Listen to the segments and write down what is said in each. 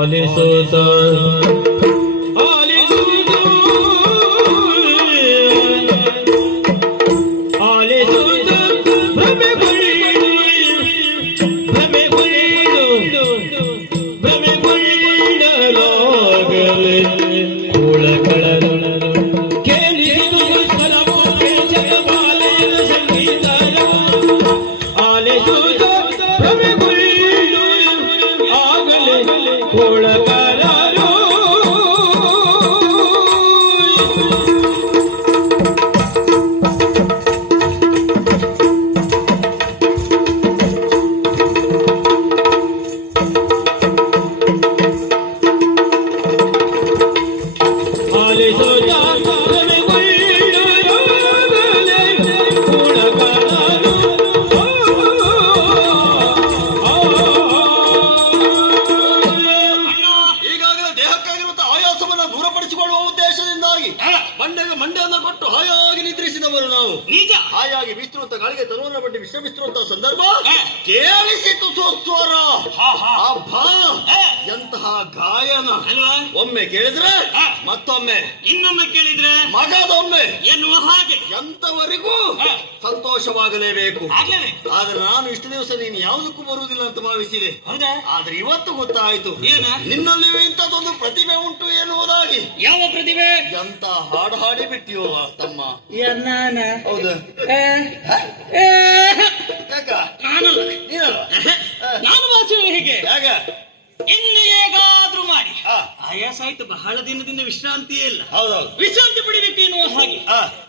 ಮಾತ ಆಲಿಸುವುದು ಆಲಿಸುವುದು ದೂರಪಡಿಸಿಕೊಳ್ಳುವ ಉದ್ದೇಶದಿಂದಾಗಿ ಮಂಡ್ಯ ಮಂಡ್ಯವನ್ನು ಕೊಟ್ಟು ಹಾಯಾಗಿ ನಿದ್ರಿಸಿದವರು ನಾವು ನಿಜ ಹಾಯಾಗಿ ವಿಸ್ತೃತ ಗಾಳಿಗೆ ತನುವನ್ನ ಬಡ್ಡಿ ವಿಸ್ತೃತ ಸಂದರ್ಭ. ಕೇಳಿಸಿತು. ಅಬ್ಬಾ. ಎಂತಹ ಗಾಯನ ಒಮ್ಮೆ ಕೇಳಿದ್ರೆ. ಮತ್ತೊಮ್ಮೆ. ಇನ್ನೊಮ್ಮೆ ಕೇಳಿದ್ರೆ? ಮಗದೊಮ್ಮೆ. ಎನ್ನುವ ಹಾಗೆ. ಎಂತವರೆಗೂ ಸಂತೋಷವಾಗಲೇಬೇಕು. ಆದ್ರೆ ನಾನು ಇಷ್ಟು ದಿವಸ ನೀನು ಯಾವುದಕ್ಕೂ ಬರುವುದಿಲ್ಲ ಅಂತ ಭಾವಿಸಿದೆ. ಆದ್ರೆ ಇವತ್ತು ಗೊತ್ತಾಯ್ತು. ನಿನ್ನಲ್ಲಿ ನಿನ್ನಲ್ಲಿಯೂ ಇಂಥದ್ದೊಂದು ಪ್ರತಿಭೆ ಉಂಟು ಎನ್ನುವುದಾಗಿ. ಯಾವ ಪ್ರತಿಭೆ? ಎಂತ ಹಾಡು ಹಾಡಿ ಬಿಟ್ಟಿಯೋ ತಮ್ಮ. ಹೌದು. ನಾನಲ್ಲ. ನಾನು ಹೇಗೆ ಯಾಕ ಇನ್ನು ಹೇಗಾದ್ರೂ ಮಾಡಿ ಹಾ. ಆಯಾಸ ಆಯ್ತು ಬಹಳ ದಿನದಿಂದ ವಿಶ್ರಾಂತಿಯೇ ಇಲ್ಲ. ಹೌದೌದು. ವಿಶ್ರಾಂತಿ ಪಡಿಬೇಕು ಎನ್ನುವ ಹಾಗೆ.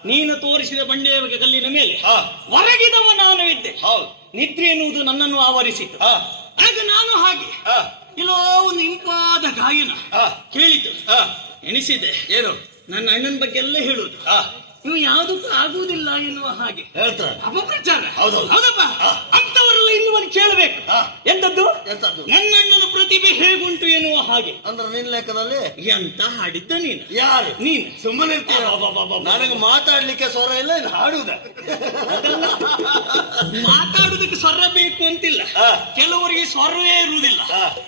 ನೀನು ತೋರಿಸಿದ ಬಂಡೆಯ ಕಲ್ಲಿನ ಮೇಲೆ ಹಾ. ಹೊರಗಿದವ ನಾನು ಇದ್ದೆ. ಹೌದು. ನಿದ್ರೆ ಎನ್ನುವುದು ನನ್ನನ್ನು ಆವರಿಸಿತು. ಆಗ ನಾನು ಹಾಗೆ. ಇಲ್ಲೋ ಒಂದು ಇಂಪಾದ ಗಾಯನ. ಕೇಳಿತು. ಎಣಿಸಿದೆ ಎನಿಸಿದೆ. ಏನು? ನನ್ನ ಅಣ್ಣನ ಬಗ್ಗೆ ಎಲ್ಲ ಹೇಳುದು. ನೀವು ಯಾವುದಕ್ಕೂ ಆಗುವುದಿಲ್ಲ ಎನ್ನುವ ಹಾಗೆ. ಹೇಳ್ತಾರೆ. ಅಪಪ್ರಚಾರ. ಹೌದೌದು. ಹೌದಪ್ಪ? ಇನ್ನುವರೆಗೆ ಕೇಳಬೇಕು. ಎಂತದ್ದು? ಎಂತದ್ದು? ನನ್ನ ಅಣ್ಣನ ಪ್ರತಿಭೆ ಹೇಗುಂಟು ಎನ್ನುವ ಹಾಗೆ. ಅಂದ್ರೆ ನಿನ್ ಲೆಕ್ಕದಲ್ಲಿ? ಎಂತ ಹಾಡಿದ್ದ ನೀನು? ಯಾರು? ನೀನು. ಸುಮ್ಮನೆ ಇರ್ತೀಯ. ನನಗೆ ಮಾತಾಡ್ಲಿಕ್ಕೆ ಸ್ವರ ಇಲ್ಲ ಇನ್ನು ಹಾಡುವುದ ಅದಲ್ಲ. ಮಾತಾಡುವುದಕ್ಕೆ ಸ್ವರ ಬೇಕು ಅಂತಿಲ್ಲ. ಕೆಲವರಿಗೆ ಸ್ವರವೇ ಇರುವುದಿಲ್ಲ.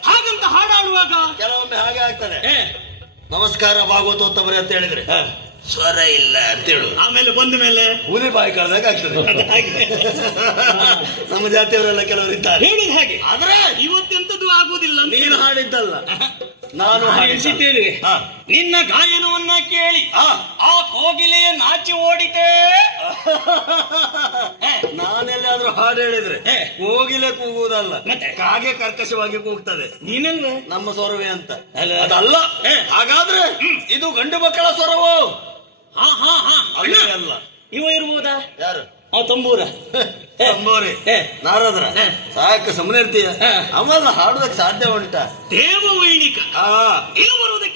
ಹಾಗಂತ ಹಾಡಾಡುವಾಗ ಕೆಲವೊಮ್ಮೆ ಹಾಗೆ ಆಗ್ತದೆ. ನಮಸ್ಕಾರ ಭಾಗವತೋತ್ತಮರೇ ಅಂತ ಹೇಳಿದ್ರೆ. ಸ್ವರ ಇಲ್ಲ ಅಂತ ಹೇಳು. ಆಮೇಲೆ ಬಂದ ಮೇಲೆ ಊರಿ ಬಾಯಿ ಕಳೆದಾಗ ಆಗ್ತದೆ. ನಮ್ಮ ಜಾತಿಯವರೆಲ್ಲ ಕೆಲವರು ಇದ್ದಾರೆ. ಹೇಳಿದ ಹಾಗೆ. ಆದ್ರೆ ಇವತ್ತೆಂತದ್ದು ಆಗುವುದಿಲ್ಲ ನೀನು ಹಾಡಿದ್ದಲ್ಲ. ನಾನು ಹಾಡಿಸಿದ್ದೇನೆ. ನಿನ್ನ ಗಾಯನವನ್ನ ಕೇಳಿ. ಆ ಕೋಗಿಲೆಯ ನಾಚಿ ಓಡಿತೆ. ನಾನೆಲ್ಲಾದ್ರೂ ಹಾಡು ಹೇಳಿದ್ರೆ. ಕೋಗಿಲೆ ಕೂಗುವುದಲ್ಲ? ಕಾಗೆ ಕರ್ಕಶವಾಗಿ ಕೂಗ್ತದೆ. ನೀನಲ್ವೇ? ನಮ್ಮ ಸ್ವರವೇ ಅಂತ. ಅದಲ್ಲ. ಹಾಗಾದ್ರೆ ಇದು ಗಂಡು ಮಕ್ಕಳ ಸ್ವರವು ಹಾ ಹಾ ಹಾ. ಅಣ್ಣ ಅಲ್ಲೇ. ಅಲ್ಲ ಇವ ಇರ್ಬೋದಾ? ಯಾರು? ಆ ತಂಬೂರ. ತಂಬೂರಿ. ಅಂಬೋರಿ. ನಾರದ್ರ? ಸಾಕ ಸುಮ್ಮನೆ ಇರ್ತೀಯ. ಅವಲ್ಲ ಹಾಡುದಕ್ಕೆ ಸಾಧ್ಯ ಉಂಟ? ದೇವ ವೈಣಿಕ ಆ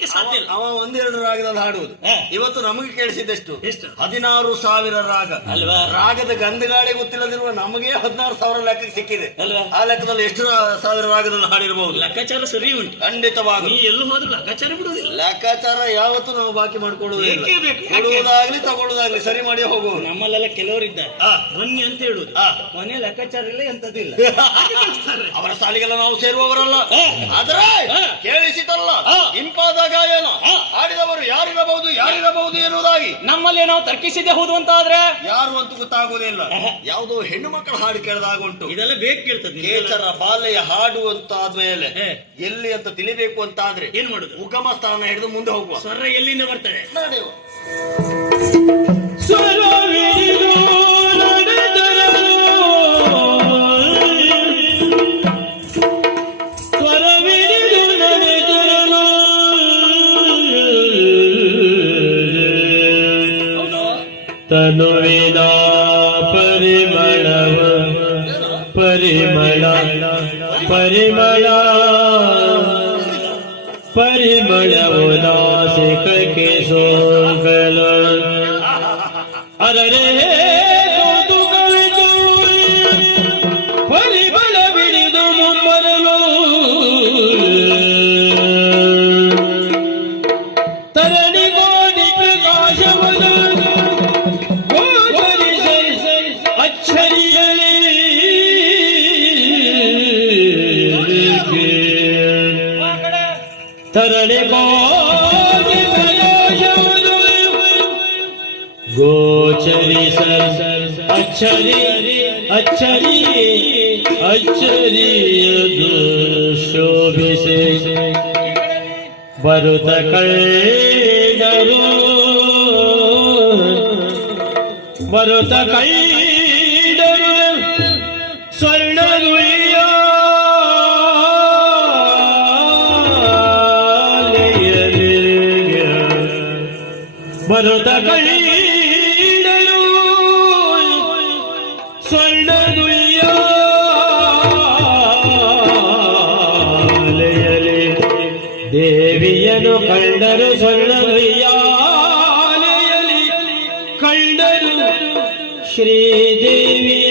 ಬರುವುದಕ್ಕೆ ಸಾಧ್ಯ ಇಲ್ಲ. ಅವ ಒಂದೆರಡು ರಾಗದಲ್ಲಿ ಹಾಡುವುದು. ಇವತ್ತು ನಮಗೆ ಕೇಳಿಸಿದಷ್ಟು ಎಷ್ಟು? ಹದಿನಾರು ಸಾವಿರ ರಾಗ. ಅಲ್ವಾ? ರಾಗದ ಗಂಧಗಾಳಿ ಗೊತ್ತಿಲ್ಲದಿರುವ ನಮಗೆ ಹದಿನಾರು ಸಾವಿರ ಲೆಕ್ಕಕ್ಕೆ ಸಿಕ್ಕಿದೆ. ಅಲ್ವಾ? ಆ ಲೆಕ್ಕದಲ್ಲಿ ಎಷ್ಟು ಸಾವಿರ ರಾಗದಲ್ಲಿ ಹಾಡಿರಬಹುದು ಲೆಕ್ಕಾಚಾರ ಸರಿ ಉಂಟು. ಖಂಡಿತವಾಗಿ ಎಲ್ಲೂ ಹೋದ್ರು ಲೆಕ್ಕಾಚಾರ ಬಿಡುವುದಿಲ್ಲ. ಲೆಕ್ಕಾಚಾರ ಯಾವತ್ತೂ ನಾವು ಬಾಕಿ ಮಾಡ್ಕೊಳ್ಳುವುದಾಗ್ಲಿ ತಗೊಳ್ಳುದಾಗ್ಲಿ ಸರಿ ಮಾಡಿ ಹೋಗುವುದು. ನಮ್ಮಲ್ಲೆಲ್ಲ ಕೆಲವರಿದ್ದಾರೆ. ಧ್ವನಿ ಅಂತ ಹೇಳುದು ಮನೆ ಕೊನೆ ಲೆಕ್ಕಾಚಾರ ಇಲ್ಲ ಎಂತದಿಲ್ಲ ಅವರ ಸಾಲಿಗೆಲ್ಲ ನಾವು ಸೇರುವವರಲ್ಲ. ಆದ್ರೆ. ಕೇಳಿಸಿತಲ್ಲ. ಹಾ. ಗಾಯನ. ಹಾಡಿದವರು ಯಾರಿರಬಹುದು ಯಾರಿರಬಹುದು ಎನ್ನುವುದಾಗಿ. ನಮ್ಮಲ್ಲಿ ನಾವು ತರ್ಕಿಸಿದ್ದೆ ಹೌದು ಅಂತ ಆದ್ರೆ ಯಾರು ಅಂತ ಗೊತ್ತಾಗುವುದಿಲ್ಲ. ಯಾವುದೋ ಹೆಣ್ಣು ಮಕ್ಕಳ ಹಾಡು ಕೇಳಿದಾಗ ಉಂಟು. ಇದೆಲ್ಲ ಬೇಕು ಕೇಳ್ತದೆ ಕೇಚರ ಬಾಲೆಯ ಹಾಡು ಅಂತ ಆದ್ಮೇಲೆ ಎಲ್ಲಿ ಅಂತ ತಿಳಿಬೇಕು ಅಂತ ಆದ್ರೆ ಏನ್ ಮಾಡುದು? ಉಗಮ ಸ್ಥಾನ ಹಿಡಿದು ಮುಂದೆ ಹೋಗುವ. ಸ್ವರ ಎಲ್ಲಿಂದ ಬರ್ತದೆ? તનુવિના પરિમળવ પરિમળા પરિમળા પરિમળવો દાસ કૈકે સોગલ અરે રે ತರಳಿಗೋಗಿ ಗೋಚರಿ ಸರ್ ಅಚ್ಚರಿ ಅಚ್ಚರಿ ಅಚ್ಚರಿಯದು ಶೋಭಿಸೆ ಬರುತ ಕೈದರು ಬರುತ ಕೈದರು ಸ್ವರ್ಣಗಳು ಬರುತ್ತ ಕೈಡರು ಸ್ವರ್ಣ ದೇವಿಯನು ಕಂಡರು ಶ್ರೀದೇವಿಯನು